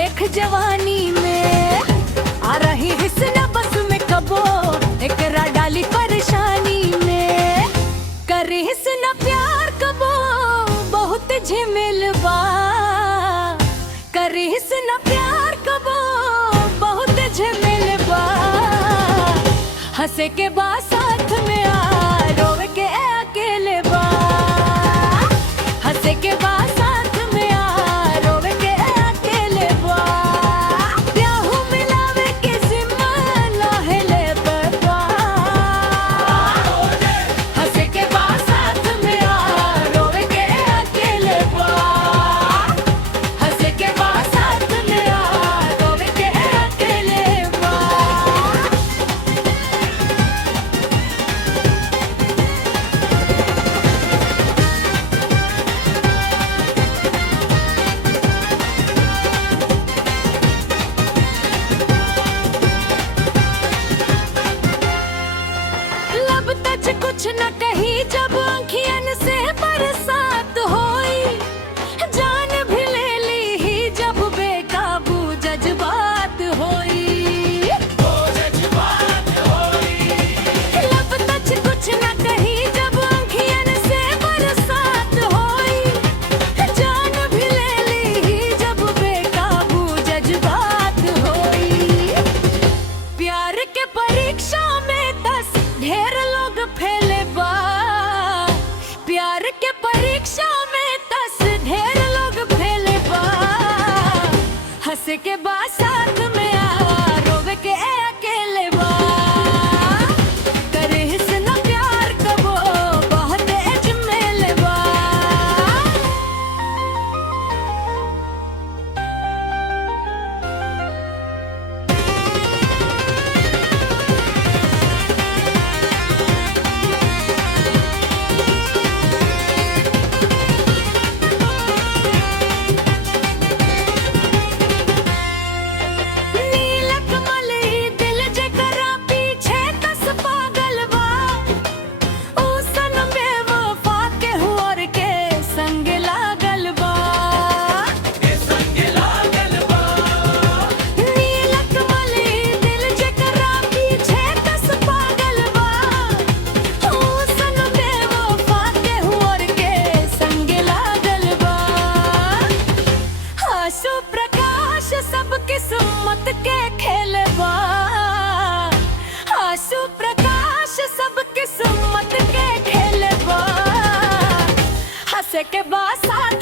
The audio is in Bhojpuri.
देख जवानी में आ रही हिस्सा बस में कबो एकरा डाली परेशानी में करी हिस्सा प्यार कबो बहुत झिमिल बा करी हिस्सा प्यार कबो बहुत झिमिल बा हंसे के बा साथ में आ रोवे के अकेले बा हंसे के बा साथ में आ रोवे के अकेले बा प्याहू मिलावे के जिम्मा लाहेले बा हंसे के बा साथ में आ रोवे के अकेले बा हंसे के बा साथ में आ रोवे के अकेले बा लब तच कुछ न कही जब आँखियन से बरसात होई जान भी ले ली ही जब बेकाबू जज्बात होई लब तच कुछ न कही जब आँखियन से बरसात होई जान भी ले ली ही जब बेकाबू जज्बात होई प्यार के परीक्षा में दस ढेर लोग फैले बा प्यार के परीक्षा में दस ढेर लोग फैले बा हंसे के बा साथ में आ रोवे के अकेले बा करे हिस्सा प्यार कबो बहुत अजमेल बा नीलक मलई दिल जेकरा पीछे दस पागल बा ओ सनम बेवफा के हुअर के संग लागल बा नीलक मलई दिल जेकरा पीछे दस पागल बा ओ सनम बेवफा के हुअर के संग लागल बा आंसू प्रकाश सब किस्मत के खेल बा आंसू प्रकाश सब किस्मत के खेल बा हंसे के बा साथ